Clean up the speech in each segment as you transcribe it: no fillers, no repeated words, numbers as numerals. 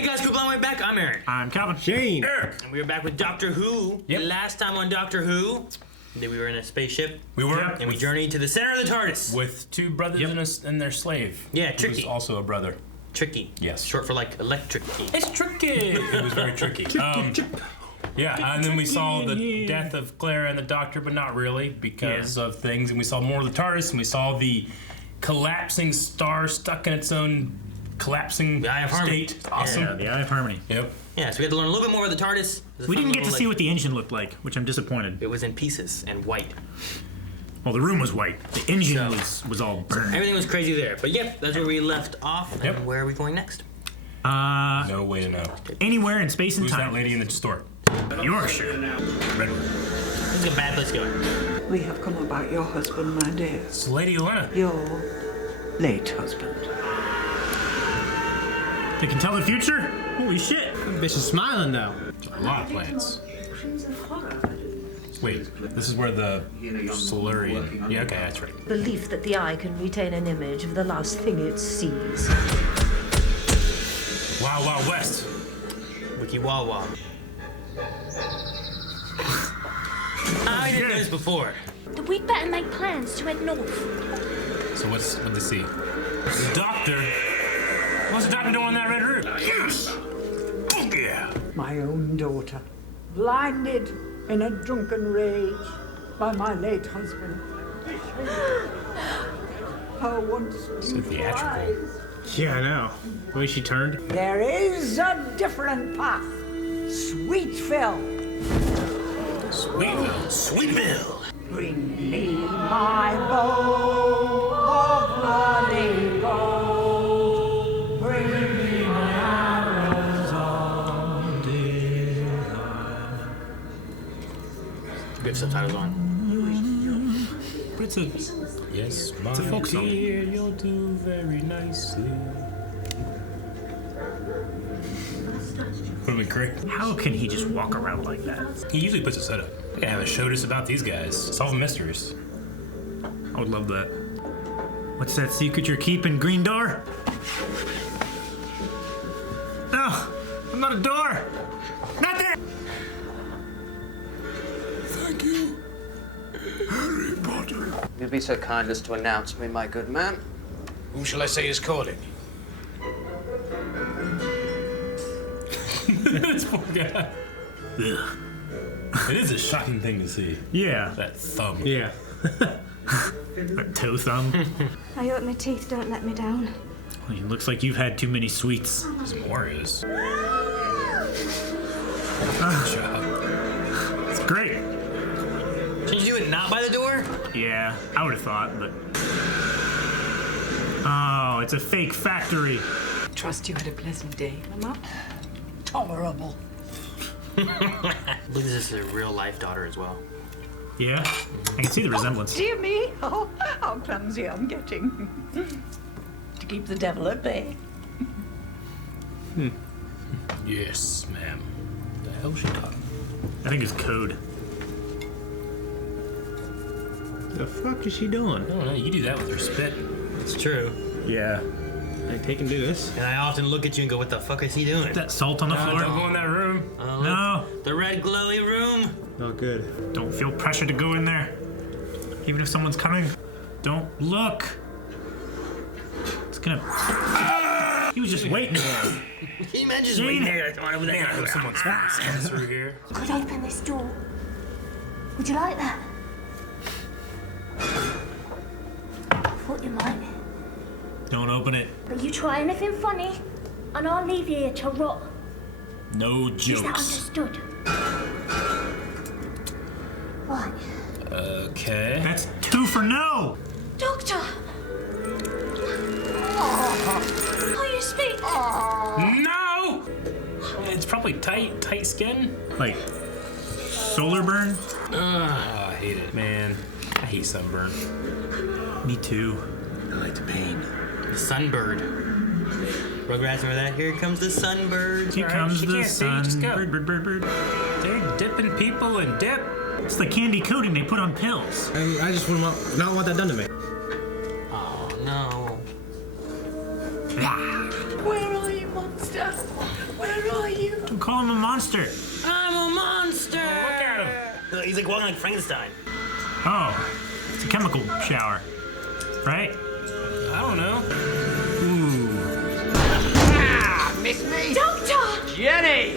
Hey guys, Group Long Way Back. I'm Aaron. I'm Calvin. Shane. And we are back with Doctor Who. Yep. Last time on Doctor Who, we were in a spaceship. We were. And we journeyed to the center of the TARDIS. With two brothers and their slave. Yeah, Tricky. Who's also a brother. Tricky. Yes. Short for like electric key. It's tricky. It was very tricky. Yeah, and then we saw the death of Clara and the Doctor, but not really because of things. And we saw more of the TARDIS, and we saw the collapsing star stuck in its own collapsing The Eye of Harmony. state. Awesome. Yeah, the Eye of Harmony. Yep. Yeah, so we had to learn a little bit more of the TARDIS. We didn't get to see what the engine looked like, which I'm disappointed. It was in pieces and white. Well, the room was white. The engine was all burned. Everything was crazy there. But yep, that's where we left off. Yep. And where are we going next? No way to know. Anywhere in space and Who's time. that lady in the store? Yorkshire. Redwood. This is a bad place to go. We have come about your husband, my dear. It's Lady Elena. Your late husband. They can tell the future? Holy shit. Bitch is smiling now. A lot of plants. Wait, this is where the Solarian... Yeah, okay, that's right. Belief that the eye can retain an image of the last thing it sees. Wild Wild West. Wiki Wawa. I didn't know this before. We'd better make plans to head north. So what they see? The Doctor. What's the Doctor doing in that red room? Yes! Oh, yeah! My own daughter. Blinded in a drunken rage by my late husband. Her once beautiful theatrical. eyes. Yeah, I know. The way she turned. There is a different path. Sweet Phil. Sweetville. Sweetville. Bring me my bow of bloody gold. Bring me my arrows of desire. We have subtitles on. But it's a... Yes, my a folk song. dear, you'll do very nicely. What do we create? How can he just walk around like that? He usually puts a setup. We gotta have a show just about these guys. Solving mysteries. I would love that. What's that secret you're keeping, Green Door? No, I'm not a door. Not there. Thank you, Harry Potter. You'll be so kind as to announce me, my good man. Whom shall I say is calling? This poor guy. Ugh. It is a shocking thing to see. Yeah. That thumb. Yeah. That toe thumb. I hope my teeth don't let me down. Well, it looks like you've had too many sweets. Some more is. Good job. It's great. Should you do it not by the door? Yeah, I would have thought, but... Oh, it's a fake factory. Trust you had a pleasant day, Mama. Tolerable. I believe this is a real life daughter as well. Yeah, I can see the resemblance. Dear me, oh, how clumsy I'm getting. To keep the devil at bay. Yes, ma'am. The hell she got? I think it's code. The fuck is she doing? I don't know. You do that with your spit. It's true. Yeah. Like, take and do this. And I often look at you and go, what the fuck is he doing? That salt on the floor. Don't go in that room. Oh, look, No, the red glowy room. Not good. don't feel pressure to go in there. Even if someone's coming, don't look. It's gonna... He was just waiting. Can you imagine just waiting there? Come on over there. Man, I hope someone's passing through here. Could open this door. Would you like that? Thought you might. Don't open it. But you try anything funny, and I'll leave you here to rot. No Is that jokes. understood? Right. Okay. That's 2 for no. Doctor! Oh, you speak. No! It's probably tight skin. Like, solar burn? I hate it, man. I hate sunburn. Me too. I like the pain. The sunbird. Rugrats, remember that? Here comes the sunbird. Here comes she the can't see, sun. just go. Bird, bird, bird, bird. They're dipping people in dip. It's the candy coating they put on pills. I just would not want that done to me. Oh, no. Where are you, monster? Don't call him a monster. I'm a monster! Look at him. He's like walking like Frankenstein. Oh, it's a chemical shower, right? I don't know. Ooh. Ah, miss me! Doctor! Jenny!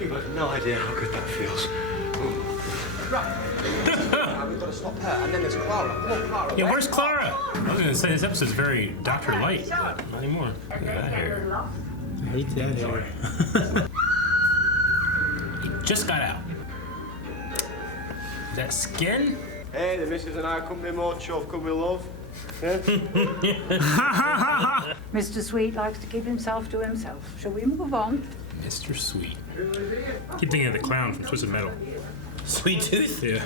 You've got no idea how good that feels. We've got to stop her, and then there's Clara. Come on, Clara. Yeah, where's Clara? I was gonna say this episode's very Dr. Light, but not anymore. Look at that hair. I hate that hair. He just got out. Is that skin? Hey, the missus and I couldn't be more chuffed, could we, love? Mr. Sweet likes to keep himself to himself. Shall we move on? Mr. Sweet. Keep thinking of the clown from Twisted Metal. Sweet Tooth? Yeah.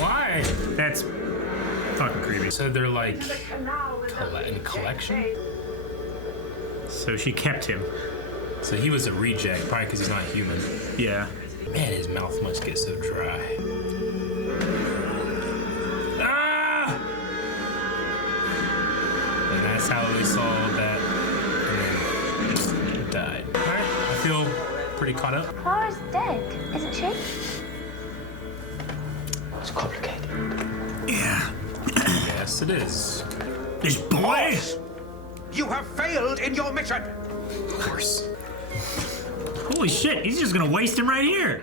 Why? That's fucking creepy. So they're like in collection? So she kept him. So he was a reject, probably because he's not human. Yeah. Man, his mouth must get so dry. Ah! And that's how we saw that. And then he died. Alright, I feel pretty caught up. Clara's dead, isn't she? It's complicated. Yeah. Yes, it is. This boy. You have failed in your mission! Of course. Holy shit! He's just gonna waste him right here.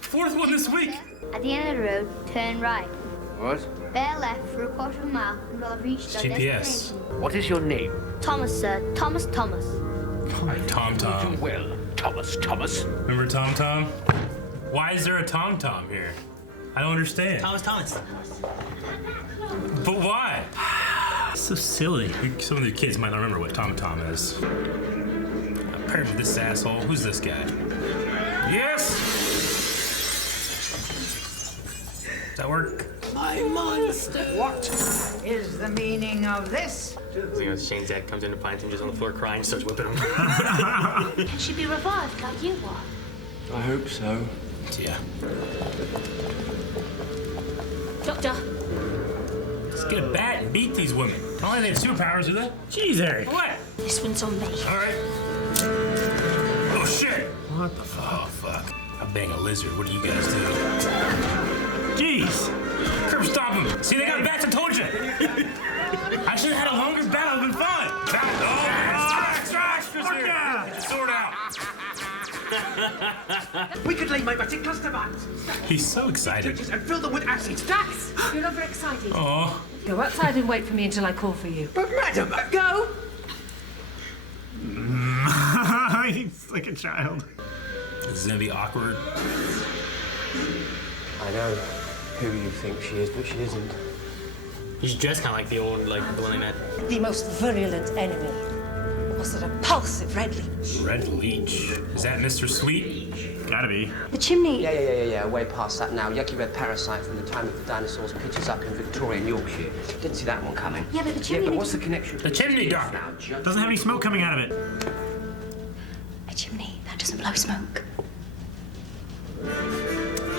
Fourth one this week. At the end of the road, turn right. What? Bear left for a quarter of a mile and we'll have reached our GPS. destination. What is your name? Thomas, sir. Thomas. Tom Tom. Well, Thomas. Remember Tom Tom? Why is there a Tom Tom here? I don't understand. Thomas. But why? So silly. Some of the kids might not remember what Tom Tom is. Paired with this asshole. Who's this guy? Yes! Does that work? My monster! What is the meaning of this? You know, Shane's dad comes in and finds him just on the floor crying, starts whipping him. Can she be revived like you are? I hope so. Yeah. Doctor, Let's get a bat and beat these women. Don't like they have superpowers, do they? Jeez, Eric. What? this one's on me. Alright. Oh shit! What the fuck? Oh fuck. I bang a lizard. What do you guys do? Jeez. Curb stop him! See, they got bats, I told you! I should have had a longer battle, it'd been fun! Extras here! Sword out! We could lay my magic Kosterman He's so excited. and fill them with acid. Stacks! You're not very excited. Oh. Go outside and wait for me until I call for you. But madam, Go! He's like a child. This is gonna be awkward. I know who you think she is, but she isn't. He's dressed kind of like the old, the one I met. The most virulent enemy was a repulsive red leech. Red leech. Is that Mr. Sweet? Gotta be. The chimney. Yeah. Way past that now. Yucky red parasite from the time of the dinosaurs pitches up in Victorian Yorkshire. Didn't see that one coming. Yeah, but the chimney. But what's the connection? The chimney doc. Now, Doesn't have any smoke coming out of it. A chimney. That doesn't blow smoke.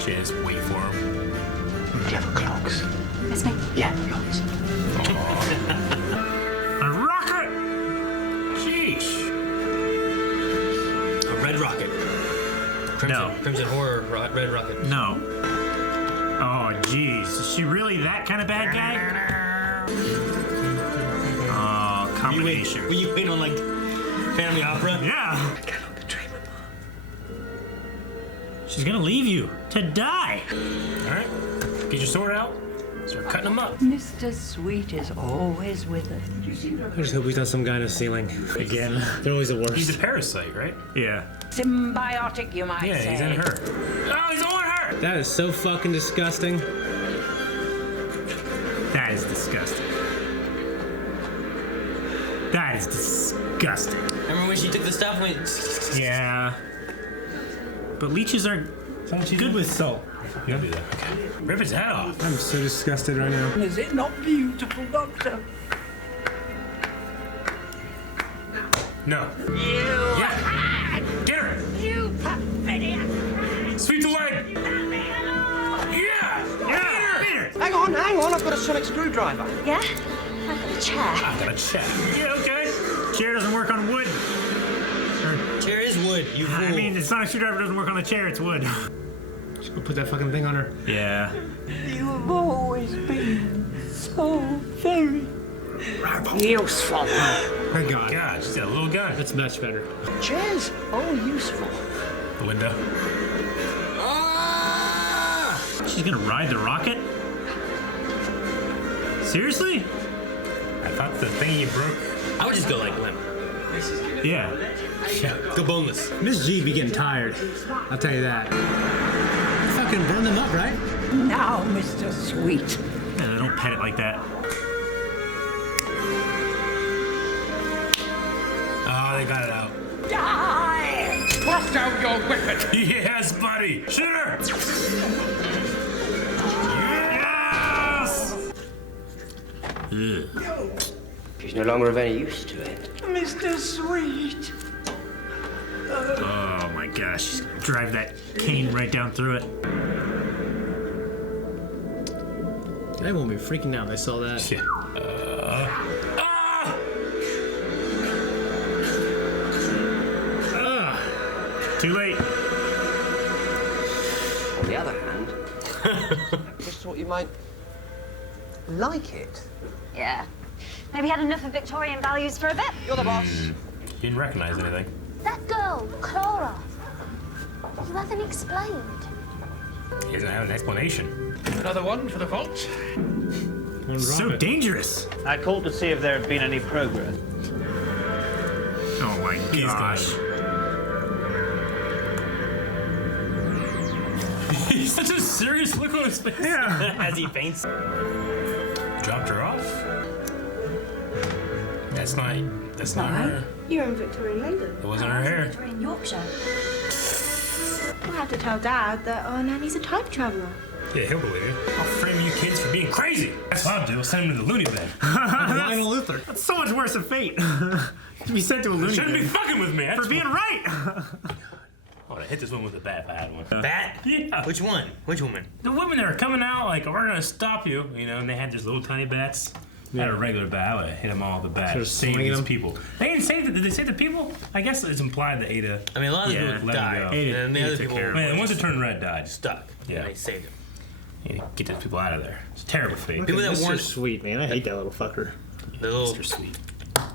She just wait for him. Clever clocks. That's me. Yeah, clocks. A rocket! Sheesh. A red rocket. Crimson Horror Red Rocket. No. Oh, jeez. Is she really that kind of bad guy? Oh, combination. Were you in on Family Opera? Yeah. I cannot betray my mom. She's gonna leave you to die. Alright. Get your sword out. Start cutting them up. Mr. Sweet is always with her. I just hope he's not some guy in a ceiling. Again. They're always the worst. He's a parasite, right? Yeah. Symbiotic, you might Yeah, say. he's in her. Oh, he's on her! That is so fucking disgusting. That is disgusting. That is disgusting. Remember when she took the stuff? Yeah. But leeches aren't good with salt. You don't do that. Okay. Rip his head off. I'm so disgusted right now. Is it not beautiful, Doctor? No. Yeah. Get her. You perfidious! Sweep the leg. Yeah. Yeah. Beat her. Hang on, I've got a sonic screwdriver. Yeah? I've got a chair. I got a check. Yeah, okay. Chair doesn't work on wood. Chair is wood, you fool. I mean, the sonic screwdriver doesn't work on the chair, it's wood. Just go put that fucking thing on her. Yeah. You have always been so very useful. Thank God. God, she's got a little gun. That's much better. Chairs are useful. The window. She's gonna ride the rocket? Seriously? I thought the thing you broke. I would just go like limp. Yeah. Go boneless. Miss G be getting tired. I'll tell you that. Fucking burn them up, right? Now, Mr. Sweet. Yeah, don't pet it like that. Oh, they got it out. Die! Thrust out your weapon! Yes, buddy. Shoot her. Yes. Ugh. She's no longer of any use to it. Mr. Sweet. Oh my gosh. She's gonna drive that cane right down through it. I won't be freaking out. I saw that. Shit. Too late. On the other hand, I just thought you might like it. Yeah. Maybe had enough of Victorian values for a bit. You're the boss. Didn't recognize anything. That girl, Kuro. You haven't explained. He doesn't have an explanation. Another one for the vault. So dangerous. I called to see if there had been any progress. Oh my gosh. He's such a serious look on his face. Yeah. As he faints. Dropped her off. That's not her. You're in Victorian England. It wasn't her hair. In Yorkshire. We'll have to tell Dad that our nanny's a time traveller. Yeah, he'll believe you. I'll frame you kids for being crazy. That's what I'll do. I'll send him to the loony bin. Lionel Luther. That's so much worse a fate. To be sent to a loony Shouldn't bin. be fucking with me. That's For being right. I would have hit this one with a bat if I had one. Bat? Yeah. Which one? Which woman? The women that were coming out like, we're gonna stop you, you know, and they had these little tiny bats. I had a regular bat. I would have hit them all with the bat. Sort of Save swinging these them? people. They didn't say that. Did they say the people? I guess it's implied that Ada. I mean, a lot of Yeah, people let him died. go. And then the other people care of Man, the ones that turned red died. stuck. Yeah. And they saved him. You need to get those people out of there. It's a terrible fate. People that Mr. weren't Sweet, man. I hate that little fucker. the little Mr. Sweet.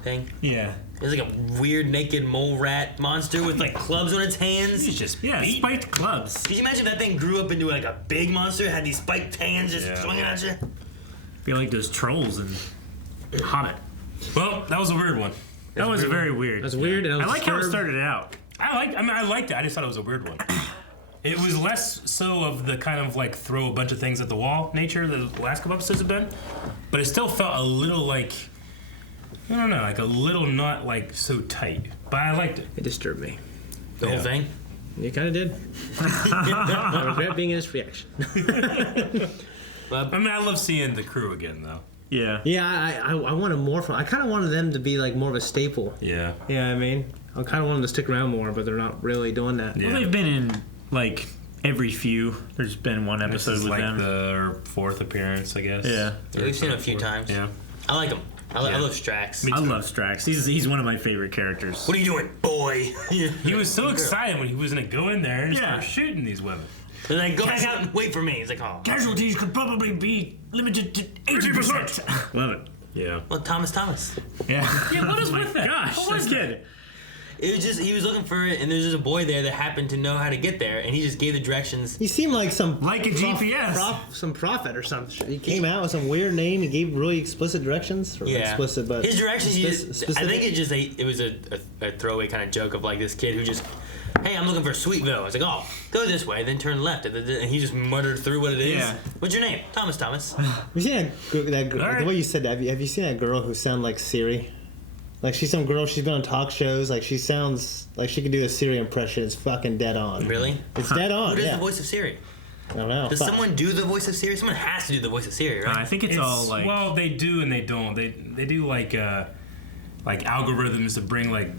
thing. Yeah. There's like a weird naked mole rat monster with like clubs on its hands. He's just Yeah, beat. spiked clubs. Could you imagine that thing grew up into like a big monster, had these spiked hands just Yeah. swinging at you? Feel like those trolls in Hobbit. Well, that was a weird one. That was very weird. That's weird. And I like how it disturbed. started out. I liked it. I just thought it was a weird one. It was less so of the kind of like throw a bunch of things at the wall nature that the last couple episodes have been, but it still felt a little like, I don't know, like a little not like so tight. But I liked it. It disturbed me. The whole thing? You kind of did. I regret being in his reaction. I mean, I love seeing the crew again though. Yeah. Yeah, I wanted more from. I kind of wanted them to be like more of a staple. Yeah. Yeah, I mean, I kind of want them to stick around more, but they're not really doing that. Yeah. Well, they've been in like every few. There's been one This episode is with like them. their fourth appearance, I guess. Yeah. Yeah, we've seen him a few times. Yeah. I like him. I Yeah. love Strax. I love Strax. He's one of my favorite characters. What are you doing, boy? He was so excited when he was gonna go in there and Yeah. start shooting these women. And then go back out and wait for me. He's like, oh. Casualties could probably be limited to 80%. Love it. Yeah. Well, Thomas. Yeah. Yeah, what is Oh my with that? Gosh, What that's was good. It was just, he was looking for it, and there's just a boy there that happened to know how to get there, and he just gave the directions. He seemed like some Like a GPS. some prophet or something. He came out with some weird name and gave really explicit directions. Or not Yeah. explicit, but His directions, specific. I think it was a throwaway kind of joke of like this kid who just, hey, I'm looking for Sweetville. I was like, oh, go this way, then turn left. And he just muttered through what it is. Yeah. What's your name? Thomas. Have you seen the way you said that? Have you seen that girl who sounded like Siri? Like she's some girl. She's been on talk shows. Like she sounds like she can do a Siri impression. It's fucking dead on. Really? It's dead on. Who does Yeah. the voice of Siri? I don't know. Does Fuck. someone do the voice of Siri? Someone has to do the voice of Siri, right? I think it's all like well, they do and they don't. They do like algorithms to bring like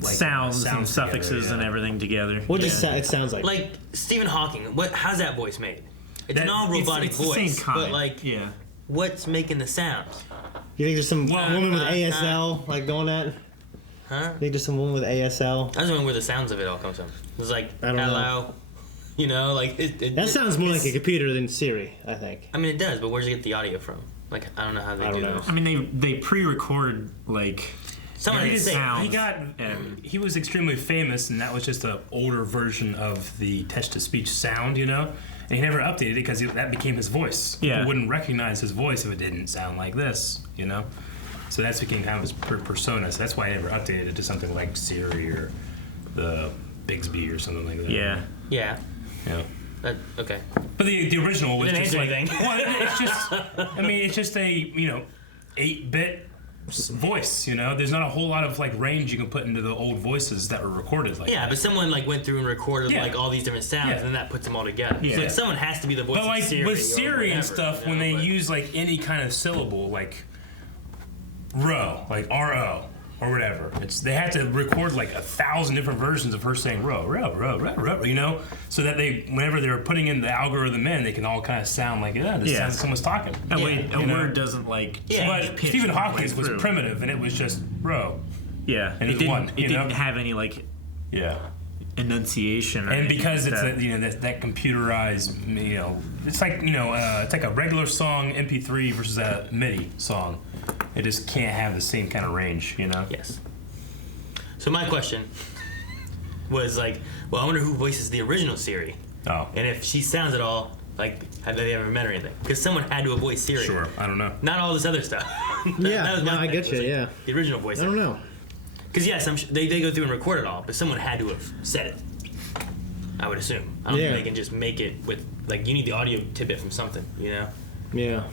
sounds and suffixes together, and everything together. What does it sounds like? Like Stephen Hawking. How's that voice made? It's an all robotic it's the voice, same kind. but like, yeah. what's making the sounds? You think there's some woman with ASL like doing that? Huh? You think there's some woman with ASL? I was wondering where the sounds of it all comes from. It's like, I don't hello. know. You know, like that sounds more like a computer than Siri, I think. I mean, it does, but where's it get the audio from? Like, I don't know how they do this. I mean, they pre-record like. Someone he sounds. He was extremely famous, and that was just an older version of the text-to-speech sound, you know. And he never updated it because that became his voice. Yeah. People wouldn't recognize his voice if it didn't sound like this, you know. So that's became kind of his persona. So that's why I never updated it to something like Siri or the Bixby or something like that. Yeah. Yeah. Yeah. Okay. But the original was didn't just answer like, anything. well, it's just, I mean, it's just a 8-bit voice. You know, there's not a whole lot of like range you can put into the old voices that were recorded like. Yeah, that. but someone like went through and recorded Yeah. like all these different sounds, Yeah. and then that puts them all together. Yeah. So like someone has to be the voice But like of Siri with or Siri and whatever, stuff, you know, when they but- use like any kind of syllable, like ro, like RO or whatever, they had to record like 1,000 different versions of her saying ro, you know, so that whenever they're putting in the algorithm in, they can all kind of sound like this sounds like someone's talking. That way, a You know? word doesn't like. But pitch Stephen all the way Hawkins was through. primitive, and it was just ro. Yeah, And it it's didn't. one, It you know? didn't have any like Yeah. enunciation. Or And anything because like it's that. that computerized, you know, it's like it's like a regular song MP3 versus a MIDI song. It just can't have the same kind of range, you know. Yes. So my question was like, well, I wonder who voices the original Siri, Oh. and if she sounds at all like have they ever met or anything? Because someone had to have voiced Siri. Sure, I don't know. Not all this other stuff. Yeah, was my no, I thing, get you, was, like, yeah. The original voice. I don't know. Because yes, they go through and record it all, but someone had to have said it. I would assume. I don't think they can just make it with like you need the audio tidbit from something, you know. Yeah.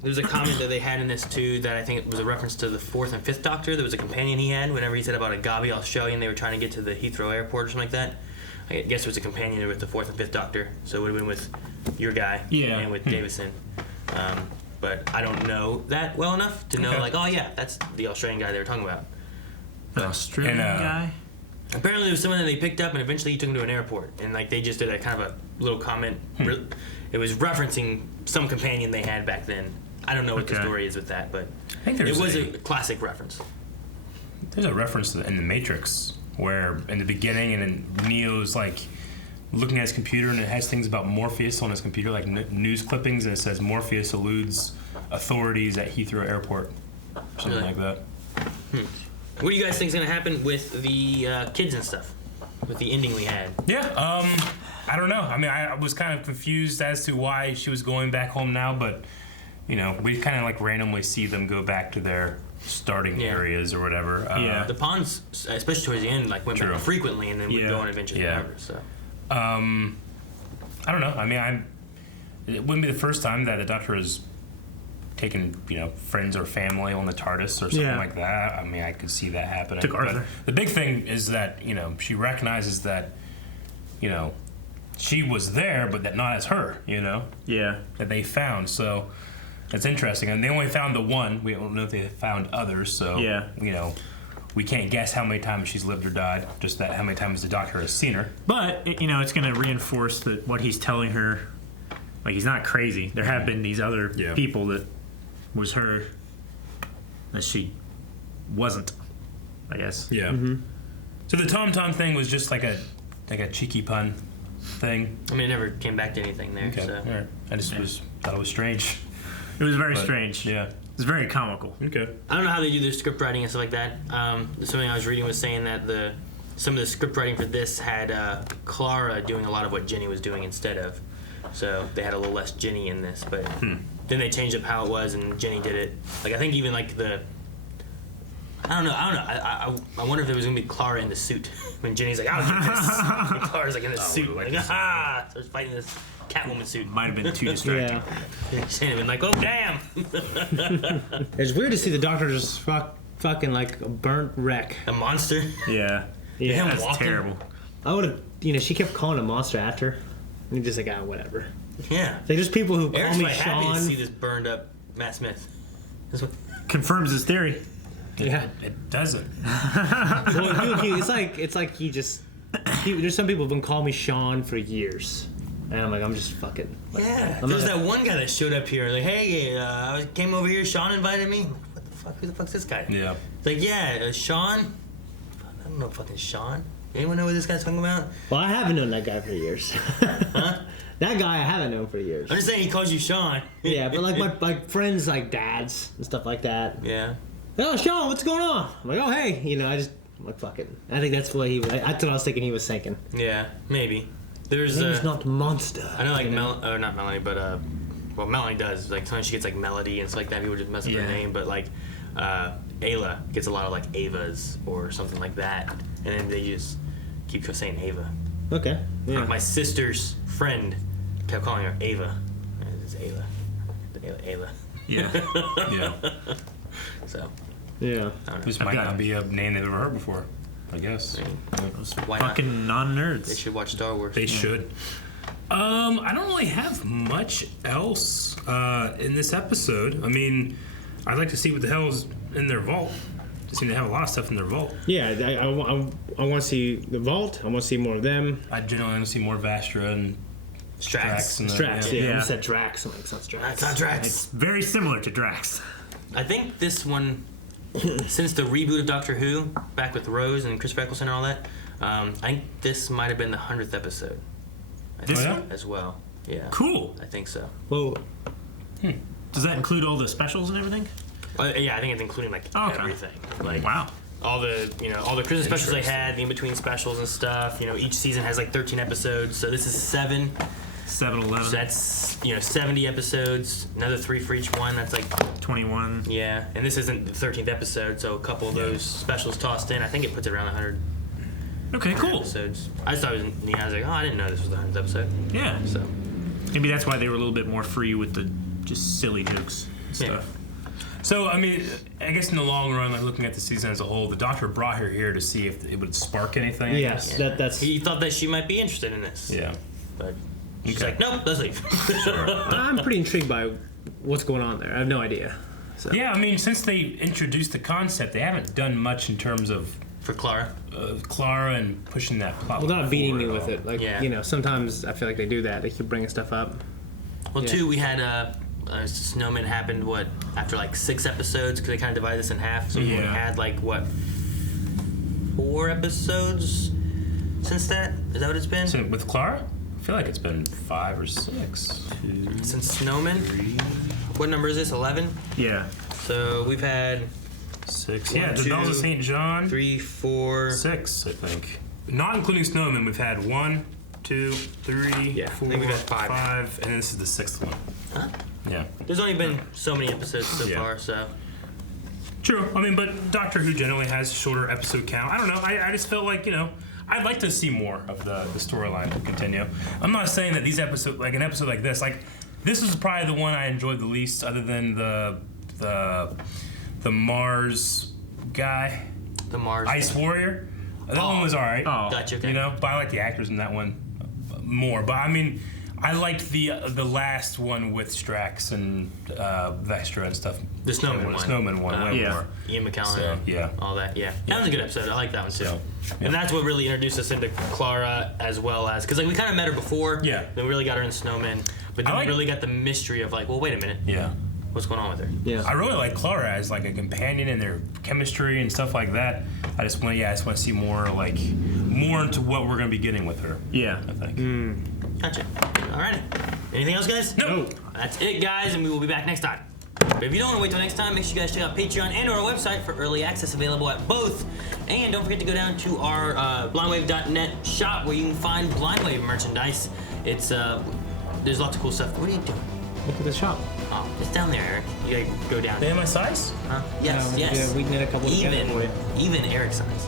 There was a comment that they had in this too that I think it was a reference to the 4th and 5th Doctor. There was a companion he had whenever he said about a gobby Australian they were trying to get to the Heathrow airport or something like that. I guess it was a companion with the 4th and 5th Doctor, so it would have been with your guy and with Davison. But I don't know that well enough to know like, oh yeah, that's the Australian guy they were talking about. The Australian guy. Apparently, it was someone that they picked up, and eventually he took him to an airport, and like they just did a kind of a little comment. It was referencing some companion they had back then. I don't know what the story is with that, but I think it was a classic reference. There's a reference in The Matrix where in the beginning, and then Neo's like looking at his computer, and it has things about Morpheus on his computer, like news clippings, and it says Morpheus eludes authorities at Heathrow Airport, something like that. What do you guys think is going to happen with the kids and stuff? With the ending we had? Yeah, I don't know. I mean, I was kind of confused as to why she was going back home now, but, you know, we kind of like randomly see them go back to their starting areas or whatever. The ponds, especially towards the end, like went back frequently and then would go on adventures forever. So. I don't know. I mean, it wouldn't be the first time that the Doctor has taken, you know, friends or family on the TARDIS or something like that. I mean, I could see that happening. Took Arthur. But the big thing is that, you know, she recognizes that, you know, she was there, but that not as her, you know? Yeah. That they found. So that's interesting. And they only found the one. We don't know if they found others. So, you know, we can't guess how many times she's lived or died, just that how many times the Doctor has seen her. But, you know, it's going to reinforce that what he's telling her, like, he's not crazy. There have been these other people that was her that she wasn't, I guess. Yeah. So the Tom thing was just like a cheeky pun thing. I mean, it never came back to anything there. Okay. So. All right. I just thought it was strange. It was very strange. Yeah. It was very comical. Okay. I don't know how they do their script writing and stuff like that. Something I was reading was saying that some of the script writing for this had Clara doing a lot of what Jenny was doing instead of. So they had a little less Jenny in this, but then they changed up how it was, and Jenny did it. Like I think even like I don't know. I wonder if there was gonna be Clara in the suit when Jenny's like, "I'll do this," and Clara's like in the suit, like starts fighting this Catwoman suit. Might have been too distracting. She'd have been like, "Oh damn!" It's weird to see the Doctor just fucking like a burnt wreck. A monster. Yeah. Yeah, That's walking. terrible. I would have, you know, she kept calling a monster after. And you're just like, whatever. Yeah. Like, there's people who Eric's call me probably happy to Sean. see this burned up Matt Smith. Confirms his theory. Yeah. It doesn't. Well, it's like he just. There's some people who've been calling me Sean for years. And I'm like, I'm just fucking. Like, Yeah. I'm There was not- that one guy that showed up here. Like, hey, I came over here. Sean invited me. I'm like, what the fuck? Who the fuck's this guy? Yeah. It's like, yeah, Sean. I don't know fucking Sean. Anyone know what this guy's talking about? Well, I haven't known that guy for years. Huh? That guy I haven't known for years. I'm just saying he calls you Sean. Yeah, but like my friends, like dads and stuff like that. Yeah. Oh, Sean, what's going on? I'm like, oh, hey. I'm like, fucking. I think that's what that's what I was thinking he was thinking. Yeah, maybe. There's His name's not Monster. I know, like, not Melanie, but, well, Melanie does. Like, sometimes she gets, like, Melody and stuff like that. People just mess up her name. But, like, Ayla gets a lot of, like, Avas or something like that. And then they just keep saying Ava. Okay. Yeah. Like, my sister's friend kept calling her Ava. And it's Ayla. Ayla. Yeah. Yeah. So. Yeah. This might not be a name they've ever heard before, I guess. Why not? Fucking non-nerds. They should watch Star Wars. They should. I don't really have much else in this episode. I mean, I'd like to see what the hell is in their vault. They seem to have a lot of stuff in their vault. Yeah, I want to see the vault. I want to see more of them. I generally want to see more Vastra and Strax. Strax, yeah. You said Drax. I'm like, it's not Drax. It's not Drax. It's very similar to Drax. I think this one, since the reboot of Doctor Who, back with Rose and Chris Eccleston and all that, I think this might have been the 100th episode. This one? As well. Yeah. Cool. I think so. Well, does that include all the specials and everything? Yeah, I think it's including like everything. Like wow. All the all the Christmas specials they had, the in-between specials and stuff. Each season has like 13 episodes, so this is 7. 7-11. So that's 70 episodes. Another 3 for each one. That's like 21. Yeah, and this isn't the 13th episode, so a couple of those specials tossed in. I think it puts it around 100. Okay, cool. Episodes. I just thought it was neat. I was like, oh, I didn't know this was the 100th episode. Yeah. So maybe that's why they were a little bit more free with the just silly jokes and stuff. So, I mean, I guess in the long run, like looking at the season as a whole, the Doctor brought her here to see if it would spark anything. Yes, that's. He thought that she might be interested in this. Yeah. But she's like, nope, let's leave. I'm pretty intrigued by what's going on there. I have no idea. So. Yeah, I mean, since they introduced the concept, they haven't done much in terms of for Clara. Clara and pushing that plot. Well, they're not beating me with all. it. Like, sometimes I feel like they do that. They keep bringing stuff up. Well, too, we had Snowman happened after like 6 episodes because they kind of divided this in half. So we only had like 4 episodes since that. Is that what it's been? So with Clara, I feel like it's been 5 or 6. 2, since Snowman. 3. What number is this? 11. Yeah. So we've had 6. Yeah, the Bells of St. John. 3, 4, 6, I think. Not including Snowman, we've had 1, 2, 3, 4, I think we've got 5, and then this is the 6th one. Huh? Yeah. There's only been so many episodes so far, so. True. I mean, but Doctor Who generally has shorter episode count. I don't know. I just felt like, I'd like to see more of the storyline continue. I'm not saying that these episodes, like an episode like this was probably the one I enjoyed the least, other than the Mars guy. The Mars Ice Warrior. That one was alright. Oh. Gotcha, okay. But I like the actors in that one more. But I mean, I liked the last one with Strax and Vestra and stuff. The Snowman one. The Snowman one, way more. Ian McKellen. So, all that. Yeah, that was a good episode. I like that one too. And that's what really introduced us into Clara, as well as because we kind of met her before. Yeah. Then we really got her in Snowman, but then we really got the mystery of well, wait a minute. Yeah. What's going on with her? Yeah. I really like Clara as like a companion in their chemistry and stuff like that. I just want to see more into what we're gonna be getting with her. Yeah. I think. Gotcha. Alright. Anything else, guys? No. That's it, guys, and we will be back next time. But if you don't want to wait till next time, make sure you guys check out Patreon and our website for early access available at both. And don't forget to go down to our blindwave.net shop where you can find Blindwave merchandise. It's there's lots of cool stuff. What are you doing? Look at the shop. Oh, it's down there, Eric. You gotta go down. They have my size? Huh? Yes, Yeah, yes. we can get a couple together for you. Even Eric's size.